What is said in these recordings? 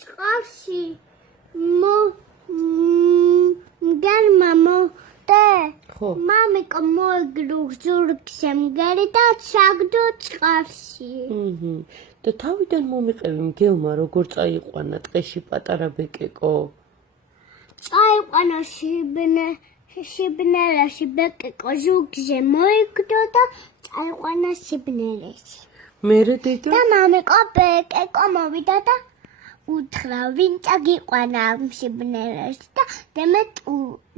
წყალში მგელმა მოვდე მამიკო მოიგრუხ ზურგზე მგელი და ჩაგდო წყალში და თავიდან მომიყევი მგელმა როგორ წაიყვანა ტყეში პატარა ბეკეკო წაიყვანა შიბნელეში ბეკეკო ზურგზე მოიგდო და წაიყვანა შიბნელეში მერე დედა და მამიკო ბეკეკო მოვიდა და უთხრა ვინ წაგიყვანა შიბნელეში და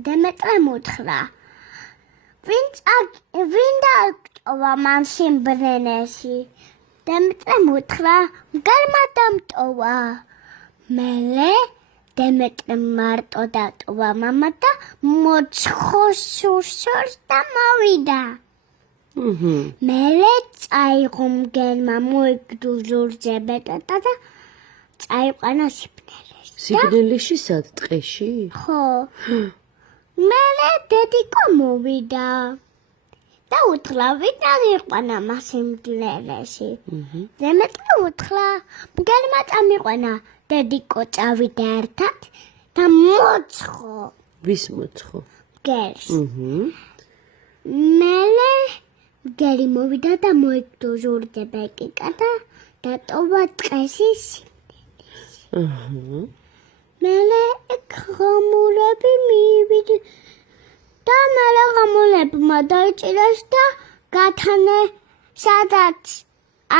დემეტრემ უთხრა ვინ დატოვა მან შიბნელეში დემეტრემ უთხრა მგელმა დამტოვა მელე დემეტრემ მარტო დატოვა მამა და მოცხოს სურსორს და მოვიდა მელე წაიღო მგელმა მოიგდო ზურგზე ბეკეკა და წაიყვანა შიბნელეში შიბნელეში სად ტყეში ხო მელე დედიკო მოვიდა და უთხრა ვინ აღიყვანა მას შიბნელეში დემეტრე უთხრა მგელმა წამიყვანა დედიკო წავიდა ერთად და მოცხო ვის მოცხო მგელს მელე მგელი მოვიდა და მოიგდო ზურგზე ბეკეკა და დატოვა ტყეში მელე ღამულები მივიდა და მელე ღამულებმა დაიჭირეს და გათანე სადაც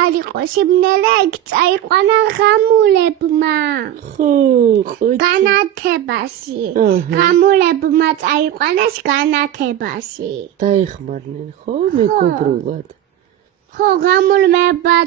არ იყო შიბნელე ეგ წაიყვანა ღამულებმა ხო განათებაში ღამულებმა წაიყვანეს განათებაში დაეხმარნენ ხო მეგობრულად ხო ღამულებმა